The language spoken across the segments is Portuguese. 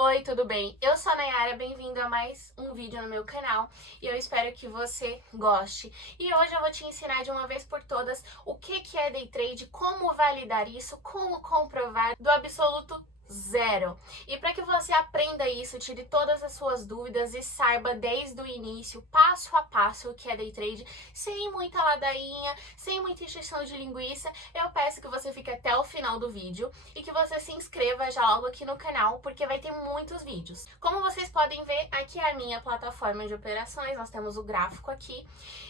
Oi, tudo bem? Eu sou a Nayara, bem-vindo a mais um vídeo no meu canal e eu espero que você goste. E hoje eu vou te ensinar de uma vez por todas o que é day trade, como validar isso, como comprovar do absoluto zero. E para que você aprenda isso, tire todas as suas dúvidas e saiba desde o início, passo a passo, o que é day trade, sem muita ladainha, sem muita encheção de linguiça, eu peço que você fique até o final do vídeo e que você se inscreva já logo aqui no canal, porque vai ter muitos vídeos. Como vocês podem ver, aqui é a minha plataforma de operações, nós temos o gráfico aqui.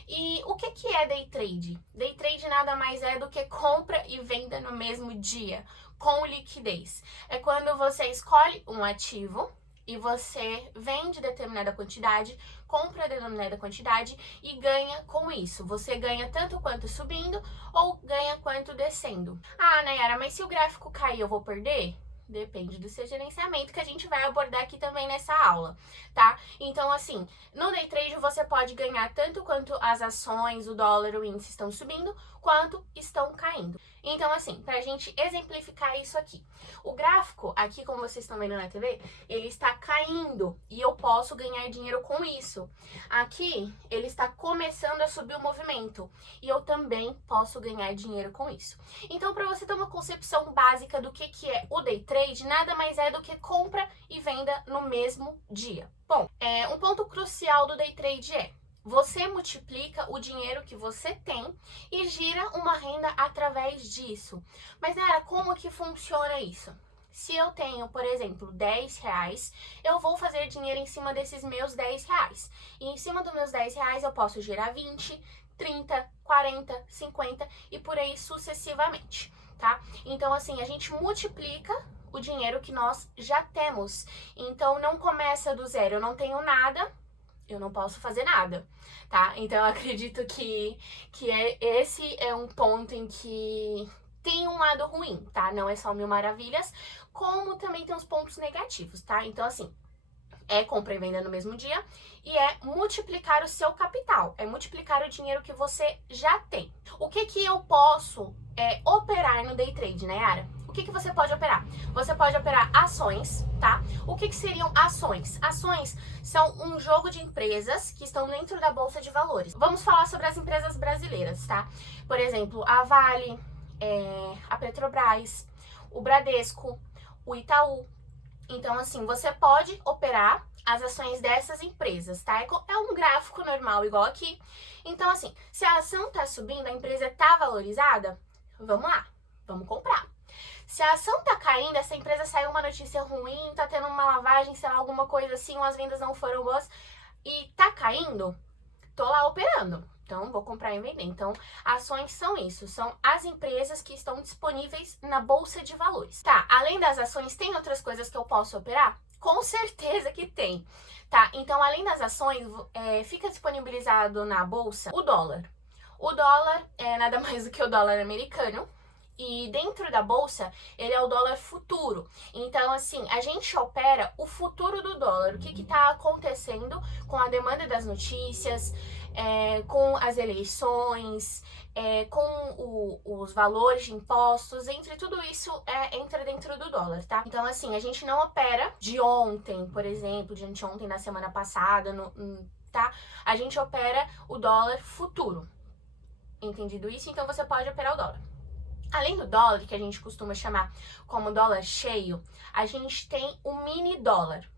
E o que é day trade? Day trade nada mais é do que compra e venda no mesmo dia, com liquidez. É quando você escolhe um ativo e você vende determinada quantidade, compra determinada quantidade e ganha com isso. Você ganha tanto quanto subindo ou ganha quanto descendo. Ah, Nayara, mas se o gráfico cair, eu vou perder? Depende do seu gerenciamento, que a gente vai abordar aqui também nessa aula, tá? Então, assim, no day trade você pode ganhar tanto quanto as ações, o dólar, o índice estão subindo, quanto estão caindo. Então, assim, pra gente exemplificar isso aqui, o gráfico aqui, como vocês estão vendo na TV, ele está caindo e eu posso ganhar dinheiro com isso. Aqui, ele está começando a subir o movimento e eu também posso ganhar dinheiro com isso. Então, para você ter uma concepção básica do que é o day trade, nada mais é do que compra e venda no mesmo dia. Bom, um ponto crucial do day trade é: você multiplica o dinheiro que você tem e gira uma renda através disso. Mas, Nara, como que funciona isso? Se eu tenho, por exemplo, 10 reais, eu vou fazer dinheiro em cima desses meus 10 reais. E em cima dos meus 10 reais eu posso gerar 20, 30, 40, 50 e por aí sucessivamente, tá? Então, assim, a gente multiplica o dinheiro que nós já temos. Então, não começa do zero, eu não tenho nada, eu não posso fazer nada, tá? Então, eu acredito que esse é um ponto em que tem um lado ruim, tá? Não é só mil maravilhas, como também tem os pontos negativos, tá? Então, assim, é compra e venda no mesmo dia e é multiplicar o seu capital, é multiplicar o dinheiro que você já tem. O que eu posso operar no day trade, né, Yara? O que você pode operar? Você pode operar ações, tá? O que seriam ações? Ações são um jogo de empresas que estão dentro da Bolsa de Valores. Vamos falar sobre as empresas brasileiras, tá? Por exemplo, a Vale, a Petrobras, o Bradesco, o Itaú. Então, assim, você pode operar as ações dessas empresas, tá? É um gráfico normal, igual aqui. Então, assim, se a ação tá subindo, a empresa tá valorizada, vamos lá, vamos comprar. Se a ação tá caindo, essa empresa saiu uma notícia ruim, tá tendo uma lavagem, sei lá, alguma coisa assim, ou as vendas não foram boas, e tá caindo, tô lá operando. Então, vou comprar e vender. Então, ações são isso, são as empresas que estão disponíveis na Bolsa de Valores. Tá, além das ações, tem outras coisas que eu posso operar? Com certeza que tem, tá? Então, além das ações, fica disponibilizado na Bolsa o dólar. O dólar é nada mais do que o dólar americano. E dentro da bolsa, ele é o dólar futuro. Então, assim, a gente opera o futuro do dólar. O que está acontecendo com a demanda das notícias, com as eleições, com os valores de impostos, entre tudo isso entra dentro do dólar, tá? Então, assim, a gente não opera de ontem, por exemplo, de anteontem, da semana passada, tá? A gente opera o dólar futuro. Entendido isso? Então, você pode operar o dólar. Além do dólar, que a gente costuma chamar como dólar cheio, a gente tem o mini dólar.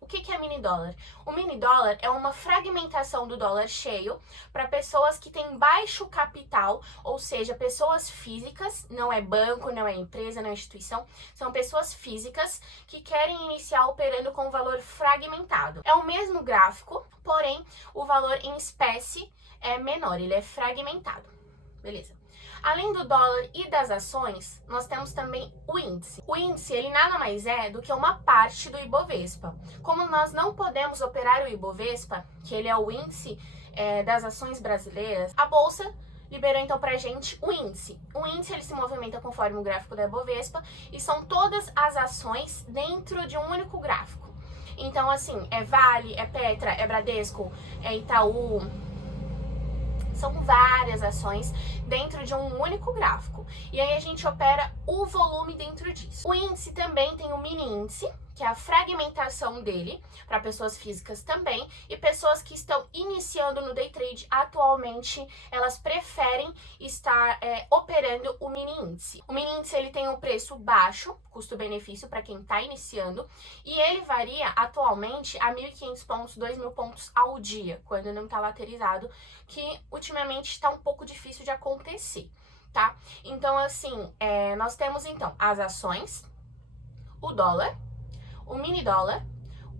O que é mini dólar? O mini dólar é uma fragmentação do dólar cheio para pessoas que têm baixo capital, ou seja, pessoas físicas, não é banco, não é empresa, não é instituição, são pessoas físicas que querem iniciar operando com valor fragmentado. É o mesmo gráfico, porém o valor em espécie é menor, ele é fragmentado. Beleza? Além do dólar e das ações, nós temos também o índice. O índice, ele nada mais é do que uma parte do Ibovespa. Como nós não podemos operar o Ibovespa, que ele é o índice das ações brasileiras, a Bolsa liberou então pra gente o índice. O índice, ele se movimenta conforme o gráfico da Ibovespa e são todas as ações dentro de um único gráfico. Então, assim, é Vale, é Petra, é Bradesco, é Itaú. São várias ações dentro de um único gráfico. E aí a gente opera o volume dentro disso. O índice também tem o mini índice, que é a fragmentação dele, para pessoas físicas também, e pessoas que estão iniciando no day trade atualmente, elas preferem estar operando o mini índice. O mini índice ele tem um preço baixo, custo-benefício para quem está iniciando, e ele varia atualmente a 1.500 pontos, 2.000 pontos ao dia, quando não está laterizado, que ultimamente está um pouco difícil de acontecer, tá? Então, assim, nós temos então as ações, o dólar, o mini dólar,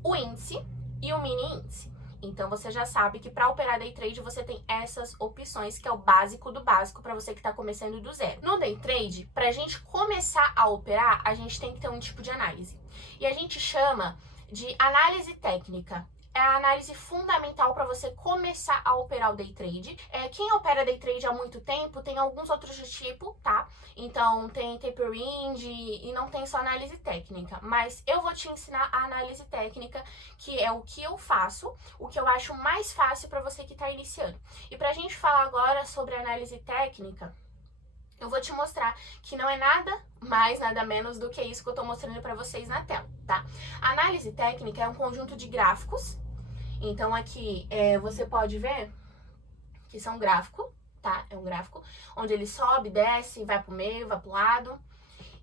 o índice e o mini índice. Então você já sabe que para operar day trade você tem essas opções, que é o básico do básico para você que está começando do zero. No day trade, para a gente começar a operar, a gente tem que ter um tipo de análise. E a gente chama de análise técnica. É a análise fundamental para você começar a operar o day trade. Quem opera day trade há muito tempo tem alguns outros do tipo, tá? Então tem taper range e não tem só análise técnica. Mas eu vou te ensinar a análise técnica, que é o que eu faço, o que eu acho mais fácil para você que está iniciando. E pra gente falar agora sobre análise técnica, eu vou te mostrar que não é nada mais, nada menos do que isso que eu tô mostrando para vocês na tela, tá? A análise técnica é um conjunto de gráficos. Então aqui você pode ver que são gráfico, tá? É um gráfico onde ele sobe, desce, vai pro meio, vai pro lado.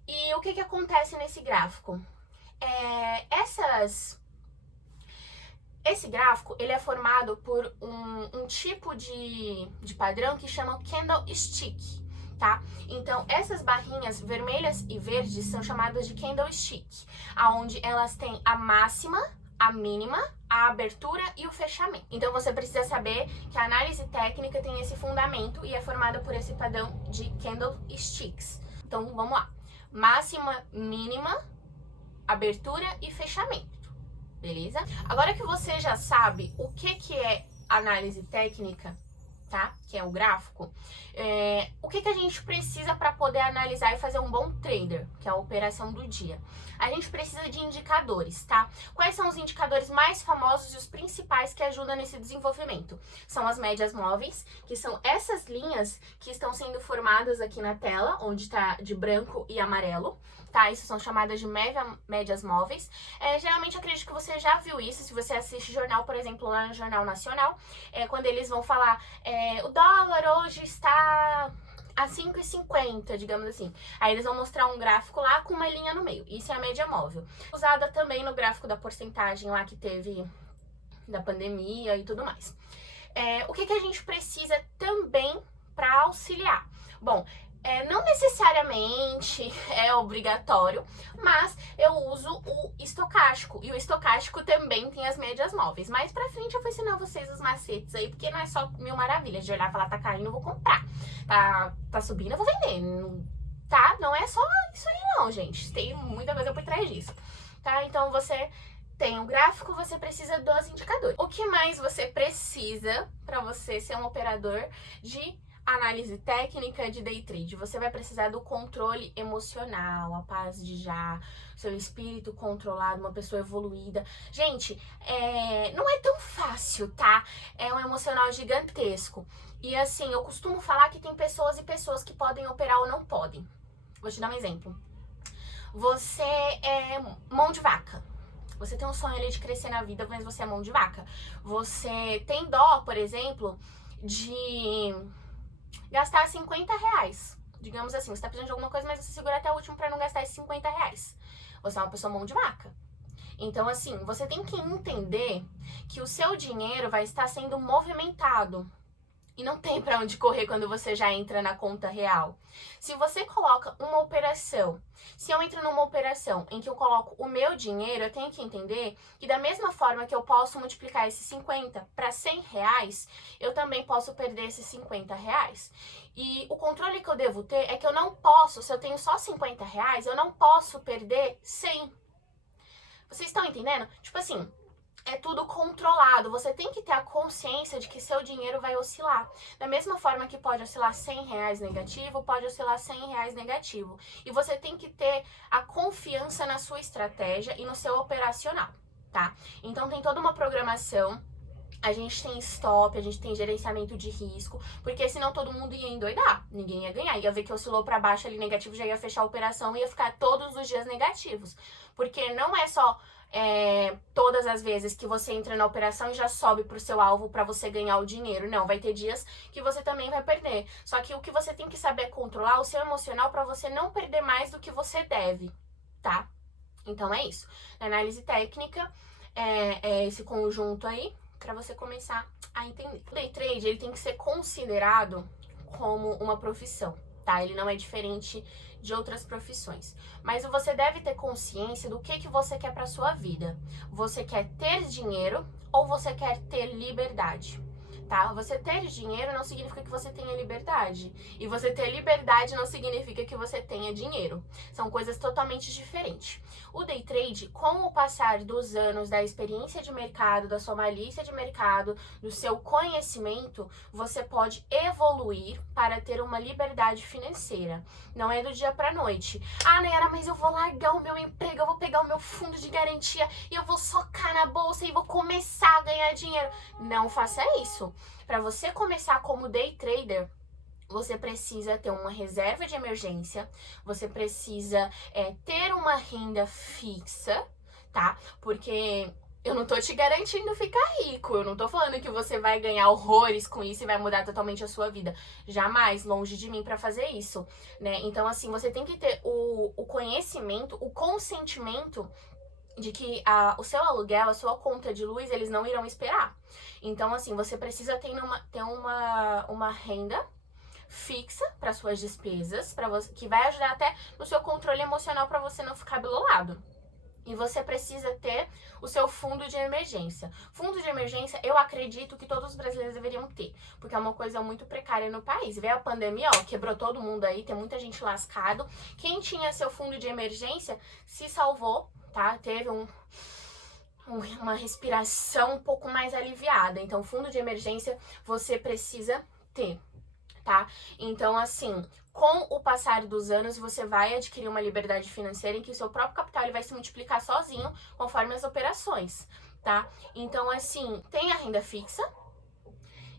E o que que acontece nesse gráfico? Esse gráfico, ele é formado por um tipo de padrão que chama candlestick, tá? Então, essas barrinhas vermelhas e verdes são chamadas de candlestick, aonde elas têm a máxima, a mínima, a abertura e o fechamento. Então, você precisa saber que a análise técnica tem esse fundamento e é formada por esse padrão de candlesticks. Então, vamos lá. Máxima, mínima, abertura e fechamento. Beleza? Agora que você já sabe o que é análise técnica, tá? Que é o gráfico, o que a gente precisa para poder analisar e fazer um bom trader, que é a operação do dia? A gente precisa de indicadores, tá? Quais são os indicadores mais famosos e os principais que ajudam nesse desenvolvimento? São as médias móveis, que são essas linhas que estão sendo formadas aqui na tela, onde está de branco e amarelo, tá? Isso são chamadas de médias móveis. Geralmente, eu acredito que você já viu isso, se você assiste jornal, por exemplo, lá no Jornal Nacional, quando eles vão falar, o dólar hoje está a 5,50, digamos assim. Aí eles vão mostrar um gráfico lá com uma linha no meio. Isso é a média móvel. Usada também no gráfico da porcentagem lá que teve da pandemia e tudo mais. O que a gente precisa também para auxiliar? Bom, não necessariamente é obrigatório, mas eu uso o estocástico. E o estocástico também tem as médias móveis. Mais pra frente eu vou ensinar vocês os macetes aí, porque não é só mil maravilhas de olhar e falar, tá caindo, eu vou comprar. Tá subindo, eu vou vender. Tá? Não é só isso aí não, gente. Tem muita coisa por trás disso. Tá? Então você tem o gráfico, você precisa dos indicadores. O que mais você precisa para você ser um operador de análise técnica de day trade? Você vai precisar do controle emocional, a paz de já, seu espírito controlado, uma pessoa evoluída. Gente, não é tão fácil, tá? É um emocional gigantesco. E assim, eu costumo falar que tem pessoas e pessoas que podem operar ou não podem. Vou te dar um exemplo. Você é mão de vaca. Você tem um sonho ali de crescer na vida, mas você é mão de vaca. Você tem dó, por exemplo, de gastar 50 reais. Digamos assim, você tá precisando de alguma coisa, mas você segura até o último pra não gastar esses 50 reais. Você é uma pessoa mão de vaca. Então, assim, você tem que entender que o seu dinheiro vai estar sendo movimentado. E não tem pra onde correr quando você já entra na conta real. Se você coloca uma operação, se eu entro numa operação em que eu coloco o meu dinheiro, eu tenho que entender que da mesma forma que eu posso multiplicar esses 50 para 100 reais, eu também posso perder esses 50 reais. E o controle que eu devo ter é que eu não posso, se eu tenho só 50 reais, eu não posso perder 100. Vocês estão entendendo? Tipo assim, é tudo controlado. Você tem que ter a consciência de que seu dinheiro vai oscilar. Da mesma forma que pode oscilar 100 reais negativo, pode oscilar 100 reais negativo. E você tem que ter a confiança na sua estratégia e no seu operacional, tá? Então tem toda uma programação a gente tem stop, a gente tem gerenciamento de risco, porque senão todo mundo ia endoidar, ninguém ia ganhar, ia ver que oscilou para baixo ali negativo, já ia fechar a operação e ia ficar todos os dias negativos, porque não é só todas as vezes que você entra na operação e já sobe pro seu alvo para você ganhar o dinheiro, não, vai ter dias que você também vai perder, só que o que você tem que saber é controlar o seu emocional para você não perder mais do que você deve, tá? Então é isso, na análise técnica é esse conjunto aí, para você começar a entender. O day trade, ele tem que ser considerado como uma profissão, tá? Ele não é diferente de outras profissões. Mas você deve ter consciência do que você quer para sua vida. Você quer ter dinheiro ou você quer ter liberdade? Tá? Você ter dinheiro não significa que você tenha liberdade. E você ter liberdade não significa que você tenha dinheiro. São coisas totalmente diferentes. O day trade, com o passar dos anos, da experiência de mercado, da sua malícia de mercado, do seu conhecimento, você pode evoluir para ter uma liberdade financeira. Não é do dia para noite. Ah, Nayara, mas eu vou largar o meu emprego, eu vou pegar o meu fundo de garantia e eu vou socar na bolsa e vou começar a ganhar dinheiro. Não faça isso. Para você começar como day trader, você precisa ter uma reserva de emergência, você precisa ter uma renda fixa, tá? Porque eu não tô te garantindo ficar rico, eu não tô falando que você vai ganhar horrores com isso e vai mudar totalmente a sua vida. Jamais, longe de mim para fazer isso, né? Então, assim, você tem que ter o conhecimento, o consentimento de que o seu aluguel, a sua conta de luz, eles não irão esperar. Então, assim, você precisa ter uma renda fixa para suas despesas, que vai ajudar até no seu controle emocional para você não ficar bilolado. E você precisa ter o seu fundo de emergência. Fundo de emergência, eu acredito que todos os brasileiros deveriam ter, porque é uma coisa muito precária no país. Veio a pandemia, ó, quebrou todo mundo aí, tem muita gente lascado. Quem tinha seu fundo de emergência se salvou, tá? Teve uma respiração um pouco mais aliviada. Então, fundo de emergência você precisa ter, tá? Então, assim, com o passar dos anos, você vai adquirir uma liberdade financeira em que o seu próprio capital ele vai se multiplicar sozinho conforme as operações, tá? Então, assim, tem a renda fixa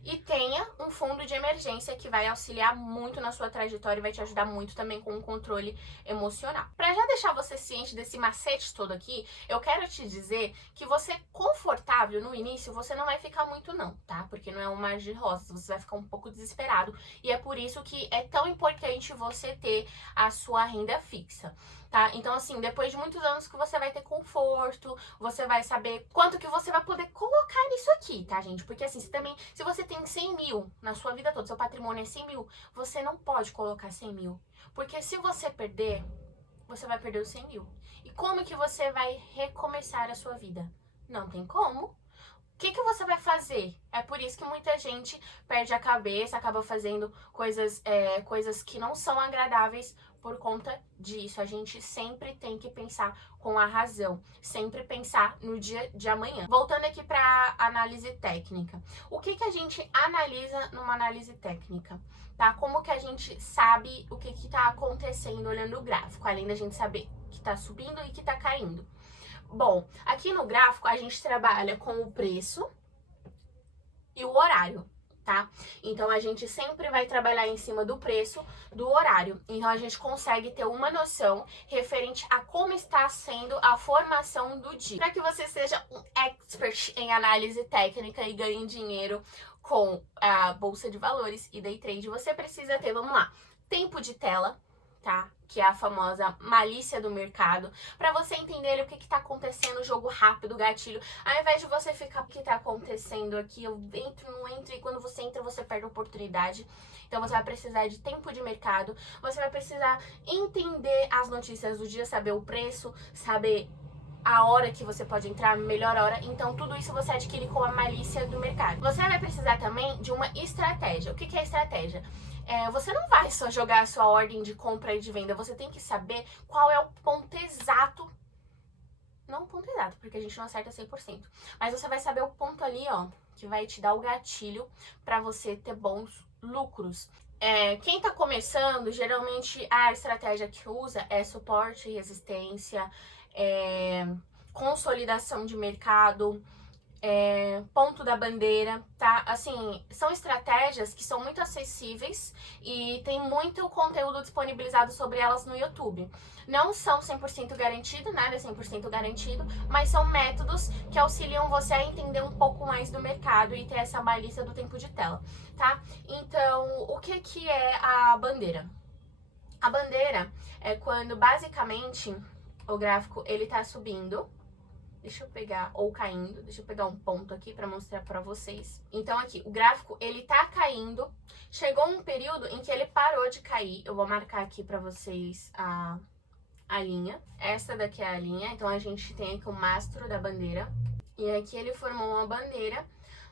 e tenha um fundo de emergência que vai auxiliar muito na sua trajetória e vai te ajudar muito também com o controle emocional. Para já deixar você ciente desse macete todo aqui, eu quero te dizer que você confortável no início, você não vai ficar muito não, tá? Porque não é um mar de rosas, você vai ficar um pouco desesperado e é por isso que é tão importante você ter a sua renda fixa. Tá? Então, assim, depois de muitos anos que você vai ter conforto, você vai saber quanto que você vai poder colocar nisso aqui, tá, gente? Porque, assim, se você tem 100 mil na sua vida toda, seu patrimônio é 100 mil, você não pode colocar 100 mil. Porque se você perder, você vai perder os 100 mil. E como que você vai recomeçar a sua vida? Não tem como. O que você vai fazer? É por isso que muita gente perde a cabeça, acaba fazendo coisas que não são agradáveis por conta disso. A gente sempre tem que pensar com a razão, sempre pensar no dia de amanhã. Voltando aqui para análise técnica. O que a gente analisa numa análise técnica? Tá? Como que a gente sabe o que está acontecendo olhando o gráfico, além da gente saber que está subindo e que está caindo? Bom, aqui no gráfico a gente trabalha com o preço e o horário, tá? Então a gente sempre vai trabalhar em cima do preço, do horário. Então a gente consegue ter uma noção referente a como está sendo a formação do dia. Para que você seja um expert em análise técnica e ganhe dinheiro com a bolsa de valores e day trade, você precisa ter, vamos lá, tempo de tela, tá? Que é a famosa malícia do mercado, para você entender o que tá acontecendo, jogo rápido, gatilho, ao invés de você ficar, o que tá acontecendo aqui, eu entro, não entro, e quando você entra, você perde a oportunidade. Então você vai precisar de tempo de mercado, você vai precisar entender as notícias do dia, saber o preço, saber a hora que você pode entrar, melhor hora. Então tudo isso você adquire com a malícia do mercado. Você vai precisar também de uma estratégia. O que é estratégia? Você não vai só jogar a sua ordem de compra e de venda, você tem que saber qual é o ponto exato. Não o ponto exato, porque a gente não acerta 100%. Mas você vai saber o ponto ali, ó, que vai te dar o gatilho para você ter bons lucros. Quem tá começando, geralmente a estratégia que usa é suporte, resistência, consolidação de mercado, ponto da bandeira, tá? Assim, são estratégias que são muito acessíveis e tem muito conteúdo disponibilizado sobre elas no YouTube. Não são 100% garantido, nada é 100% garantido, mas são métodos que auxiliam você a entender um pouco mais do mercado e ter essa malícia do tempo de tela, tá? Então, o que é a bandeira? A bandeira é quando, basicamente, o gráfico, ele tá subindo. Deixa eu pegar, ou caindo, deixa eu pegar um ponto aqui pra mostrar pra vocês. Então aqui, o gráfico, ele tá caindo, chegou um período em que ele parou de cair. Eu vou marcar aqui pra vocês a linha. Essa daqui é a linha, então a gente tem aqui o mastro da bandeira. E aqui ele formou uma bandeira,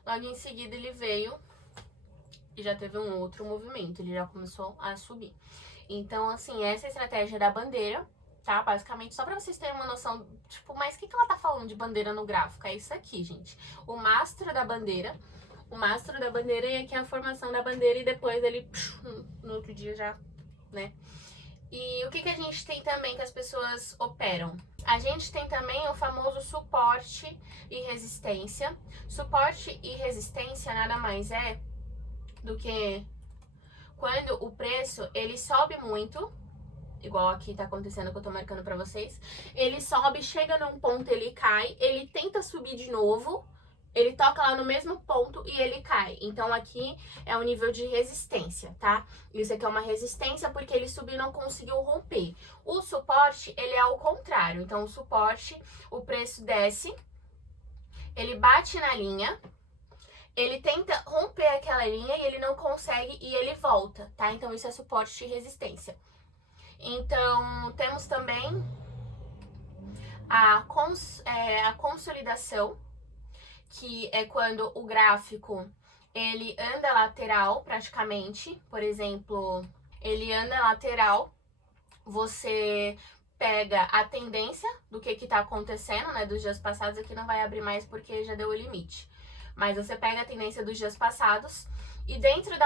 logo em seguida ele veio e já teve um outro movimento, ele já começou a subir. Então assim, essa é a estratégia da bandeira. Tá? Basicamente, só pra vocês terem uma noção, tipo, mas o que ela tá falando de bandeira no gráfico? É isso aqui, gente. O mastro da bandeira e aqui a formação da bandeira e depois ele, no outro dia já, né? E o que a gente tem também que as pessoas operam? A gente tem também o famoso suporte e resistência. Suporte e resistência nada mais é do que quando o preço, ele sobe muito, igual aqui tá acontecendo que eu tô marcando pra vocês. Ele sobe, chega num ponto, ele cai, ele tenta subir de novo, ele toca lá no mesmo ponto e ele cai. Então aqui é o nível de resistência, tá? Isso aqui é uma resistência porque ele subiu e não conseguiu romper. O suporte, ele é ao contrário. Então o suporte, o preço desce, ele bate na linha, ele tenta romper aquela linha e ele não consegue e ele volta, tá? Então isso é suporte e resistência. Então, temos também a consolidação, que é quando o gráfico ele anda lateral praticamente. Por exemplo, ele anda lateral, você pega a tendência do que tá acontecendo, né, dos dias passados. Aqui não vai abrir mais porque já deu o limite. Mas você pega a tendência dos dias passados e dentro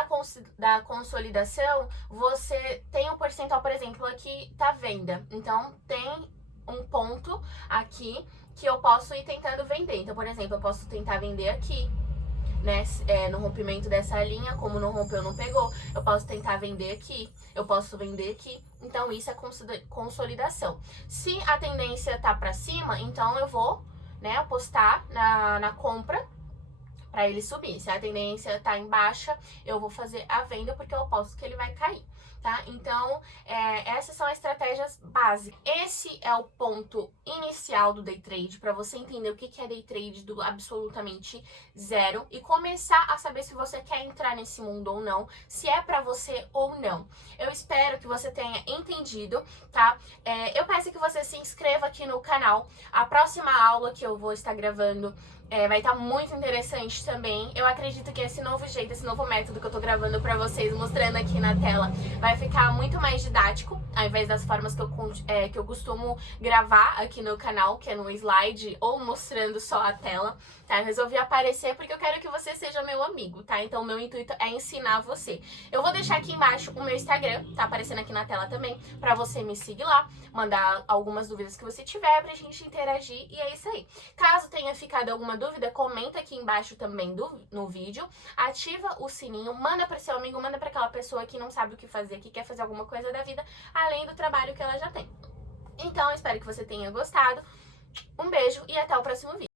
da consolidação, você tem um percentual, por exemplo, aqui tá venda. Então, tem um ponto aqui que eu posso ir tentando vender. Então, por exemplo, eu posso tentar vender aqui, né, no rompimento dessa linha, como não rompeu, não pegou. Eu posso tentar vender aqui, eu posso vender aqui. Então, isso é consolidação. Se a tendência tá pra cima, então eu vou, né, apostar na compra para ele subir. Se a tendência tá em baixa, eu vou fazer a venda porque eu aposto que ele vai cair, tá? Então, essas são as estratégias básicas. Esse é o ponto inicial do day trade, para você entender o que é day trade do absolutamente zero e começar a saber se você quer entrar nesse mundo ou não, se é para você ou não. Eu espero que você tenha entendido, tá? Eu peço que você se inscreva aqui no canal. A próxima aula que eu vou estar gravando vai estar muito interessante também. Eu acredito que esse novo jeito, esse novo método que eu tô gravando pra vocês, mostrando aqui na tela, vai ficar muito mais didático, ao invés das formas que eu costumo gravar aqui no canal, que é no slide ou mostrando só a tela, tá? Eu resolvi aparecer porque eu quero que você seja meu amigo, tá? Então, meu intuito é ensinar você. Eu vou deixar aqui embaixo o meu Instagram, tá aparecendo aqui na tela também, pra você me seguir lá, mandar algumas dúvidas que você tiver pra gente interagir, e é isso aí. Caso tenha ficado alguma dúvida, comenta aqui embaixo também no vídeo, ativa o sininho, manda para seu amigo, manda para aquela pessoa que não sabe o que fazer, que quer fazer alguma coisa da vida, além do trabalho que ela já tem. Então, eu espero que você tenha gostado, um beijo e até o próximo vídeo.